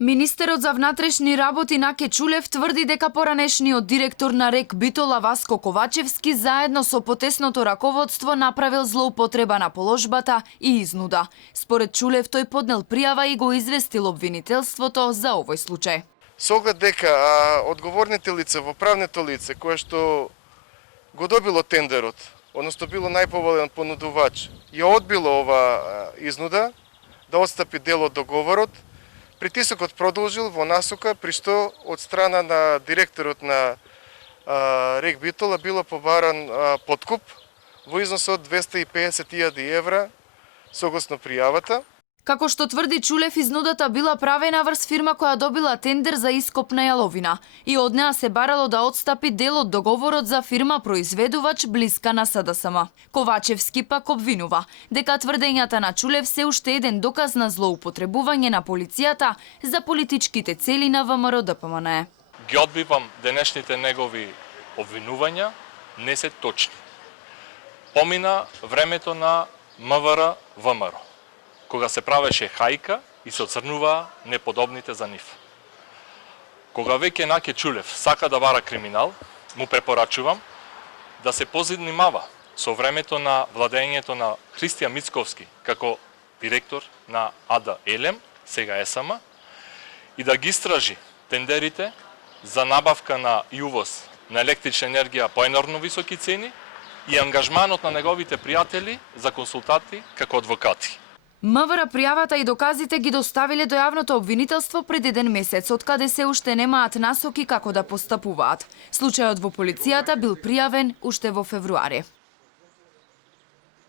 Министерот за внатрешни работи Наке Чулев тврди дека поранешниот директор на РЕК Битола Васко Ковачевски заедно со потесното раководство направил злоупотреба на положбата и изнуда. Според Чулев тој поднел пријава и го известил обвинителството за овој случај. Со оглед дека одговорните лица во правното лице кое што го добило тендерот, односно било најповолен понудувач, ја одбило ова изнуда да отстапи дел од договорот, притисокот продолжил во насока при што од страна на директорот на РЕК Битола било побаран подкуп во износ од 250.000 евра согласно пријавата. Како што тврди Чулев, изнудата била правена врз фирма која добила тендер за ископ на јаловина и од неа се барало да отстапи дел од договорот за фирма произведувач блиска на СДСМ. Ковачевски пак обвинува дека тврдењата на Чулев се уште еден доказ на злоупотребување на полицијата за политичките цели на ВМРО ДПМНЕ. Ги одбивам денешните негови обвинувања, не се точни. Помина времето на МВР ВМРО, кога се правеше хајка и се оцрнуваа неподобните за нив. Кога веќе Наке Чулев сака да вара криминал, му препорачувам да се позанимава со времето на владењето на Христијан Мицковски како директор на АД Елем, сега ЕСМ, и да ги истражи тендерите за набавка на и увоз на електрична енергија по енормно високи цени и ангажманот на неговите пријатели за консултати како адвокати. МВР пријавата и доказите ги доставиле до јавното обвинителство пред еден месец, од каде се уште немаат насоки како да постапуваат. Случајот во полицијата бил пријавен уште во февруари.